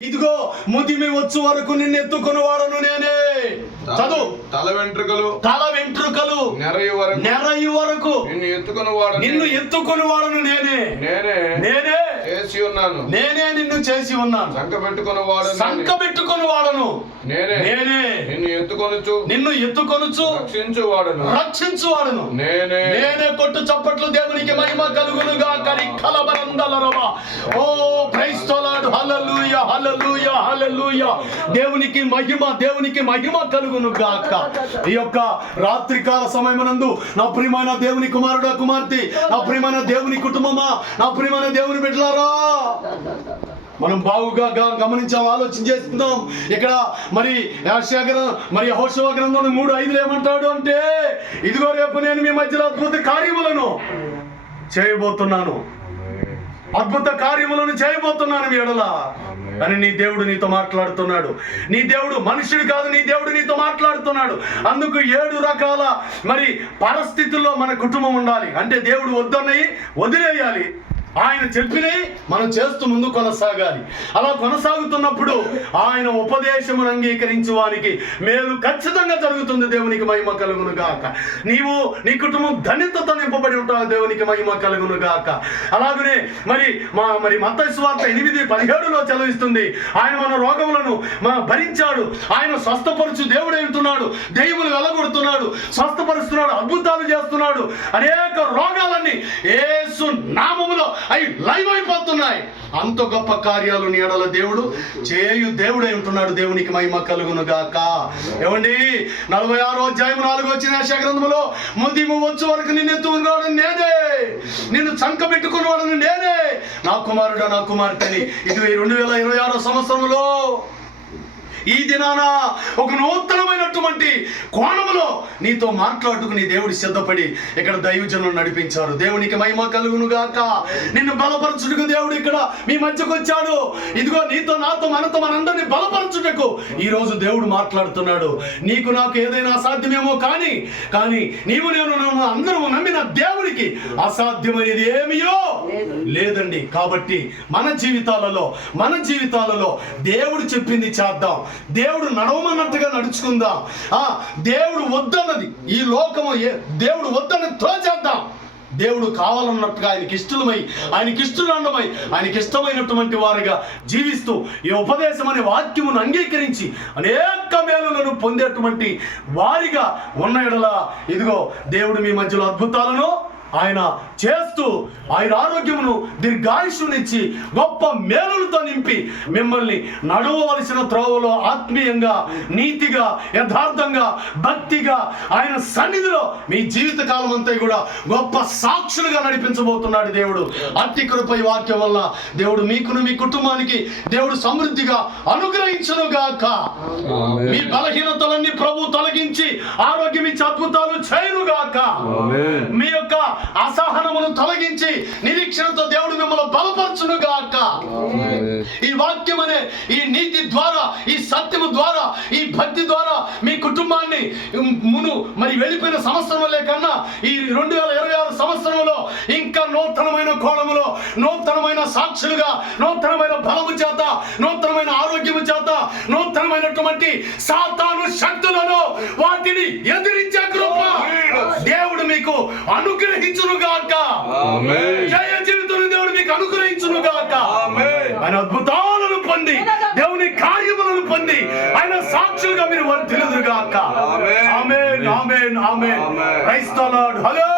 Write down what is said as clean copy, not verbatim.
ఇదిగో ముదిమి వచ్చు వరకు నిన్ను ఎత్తుకుని వాడను నేనే. చదువు. తల వెంట్రుకలు నెరయి వరకు నిన్ను ఎత్తుకుని వాడను నేనే. చేసి ఉన్నాను. నేనే నిన్ను చేసి ఉన్నాను. సంక పెట్టుకుని వాడను నేనే. నిన్ను ఎత్తుకొనుచు రక్షించువాడను నేనే. కొట్టు చప్పట్లు దేవునికి మహిమ కలుగును గాక. కలబరందలరవా. ఓ ప్రైజ్ ది లార్డ్. హల్లెలూయా హల్లెలూయా హల్లెలూయా. దేవునికి మహిమ కలుగును గాక. ఈ యొక్క రాత్రికాల సమయమునందు నా ప్రియమైన దేవుని కుమారుడా కుమార్తె, నా ప్రియమైన దేవుని కుటుంబమా, నా ప్రియమైన దేవుని బిడ్డలారా, మనం బాగుగా గమనించాం, ఆలోచన చేస్తున్నాం. ఇక్కడ మరి యెహోషువ గ్రంథంలో 3:5 ఏమంటాడు అంటే, ఇదిగో రేపు నేను మీ మధ్యలో అద్భుత కార్యములను చేయబోతున్నాను, అద్భుత కార్యములను చేయబోతున్నాను మీ ఎడల అని నీ దేవుడు నీతో మాట్లాడుతున్నాడు. నీ దేవుడు మనుషుడు కాదు, నీ దేవుడు నీతో మాట్లాడుతున్నాడు. అందుకు 7 రకాల మరి పరిస్థితుల్లో మన కుటుంబం ఉండాలి. అంటే దేవుడు వద్దన్నవి వదిలేయాలి, ఆయన చెప్పినవి మనం చేస్తూ ముందు కొనసాగాలి. అలా కొనసాగుతున్నప్పుడు ఆయన ఉపదేశమును అంగీకరించే వారికి మేలు ఖచ్చితంగా జరుగుతుంది. దేవునికి మహిమ కలుగును గాక. నీవు నీ కుటుంబం ధన్యతతో నింపబడి ఉంటావు. దేవునికి మహిమ కలుగును గాక. అలాగనే మరి మత్తయి సువార్త 8:17 చదివిస్తుంది, ఆయన మన రోగములను భరించాడు, ఆయన స్వస్థపరచు దేవుడే ఉంటున్నాడు, దెయ్యములు వెలగొడుతున్నాడు, స్వస్థపరుస్తున్నాడు, అద్భుతాలు చేస్తున్నాడు. అనేక రోగాలన్నీ యేసు నామములో అవి లైవ్ అయిపోతున్నాయి. అంత గొప్ప కార్యాలు నీ ఎడల దేవుడు చేయు దేవుడై ఉంటున్నాడు. దేవునికి మహిమ కలుగును గాక. ఏమండి, 46వ అధ్యాయం 4వ వచనం యెషయా గ్రంథములో, ముదిమి వచ్చు వరకు నిన్ను ఎత్తుకుని నేనే, నిన్ను చంక పెట్టుకుని వాడను నేనే, నా కుమారుడా నా కుమార్తెని. ఇది 2026 సంవత్సరంలో ఈ దినాన ఒక నూతనమైనటువంటి కోణములో నీతో మాట్లాడుటకు నీ దేవుడు సిద్ధపడి ఇక్కడ దైవజనులు నడిపించారు. దేవునికి మహిమ కలుగును గాక. నిన్ను బలపరచుటకు దేవుడు ఇక్కడ మీ మధ్యకు వచ్చాడు. ఇదిగో నీతో నాతో మనతో మనందరినీ బలపరచుటకు ఈ రోజు దేవుడు మాట్లాడుతున్నాడు. నీకు నాకు ఏదైనా అసాధ్యమేమో కానీ నీవు నేను అందరూ నమ్మిన దేవునికి అసాధ్యమైనది ఏమియో లేదండి. కాబట్టి మన జీవితాలలో దేవుడు చెప్పింది చేద్దాం, దేవుడు నడవమన్నట్టుగా నడుచుకుందాం. దేవుడు వద్దన్నది ఈ లోకము దేవుడు వద్దన్నది త్రోచేద్దాం. దేవుడు కావాలన్నట్టుగా ఆయనకి ఇష్టమైనటువంటి వారుగా జీవిస్తూ ఈ ఉపదేశం అనే వాక్యమును అంగీకరించి అనేక మేలులను పొందేటువంటి వారిగా ఉన్న ఎడల ఇదిగో దేవుడు మీ మధ్యలో అద్భుతాలను ఆయన చేస్తూ ఆయన ఆరోగ్యమును దీర్ఘాయుష్నిచ్చి గొప్ప మేలులతో నింపి మిమ్మల్ని నడవవలసిన త్రోవలో ఆత్మీయంగా, నీతిగా, యథార్థంగా, భక్తిగా ఆయన సన్నిధిలో మీ జీవిత కాలం అంతా కూడా గొప్ప సాక్షులుగా నడిపించబోతున్నాడు దేవుడు. అట్టి కృపై వాక్యం వల్ల దేవుడు మీకును మీ కుటుంబానికి దేవుడు సమృద్ధిగా అనుగ్రహించును గాక. మీ బలహీనతలన్నీ ప్రభు తొలగించి ఆరోగ్యం ఇచ్చి అద్భుతాలు చేయను గాక. మీ యొక్క అసహనమును తొలగించి నిరీక్షణతో దేవుడు మిమ్మల్ని బలపరచును గాక. ఈ వాక్యం అనే ఈ నీతి ద్వారా, ఈ సత్యము ద్వారా, ఈ భక్తి ద్వారా మీ కుటుంబాన్ని వెళ్ళిపోయిన సంవత్సరంలో కన్నా ఈ 2026 సంవత్సరంలో ఇంకా నూతనమైన కోణములో, నూతనమైన సాక్షులుగా, నూతనమైన బలము చేత, నూతనమైన ఆరోగ్యము చేత, నూతనమైనటువంటి సాతాను శక్తులను వాటిని ఎదిరించే కృప దేవుడు మీకు అనుగ్రహించును గాక. జయ జీవితం దేవుడు మీకు అనుగ్రహించును గాక. ఆయన అద్భుతాలను పొంది, దేవుని కార్యములను పొంది ఆయన సాక్షులుగా మీరు వర్ధిల్లుదురు గాక. ఆమేన్ ఆమేన్ ఆమేన్. Praise the Lord. హల్లెలూయా.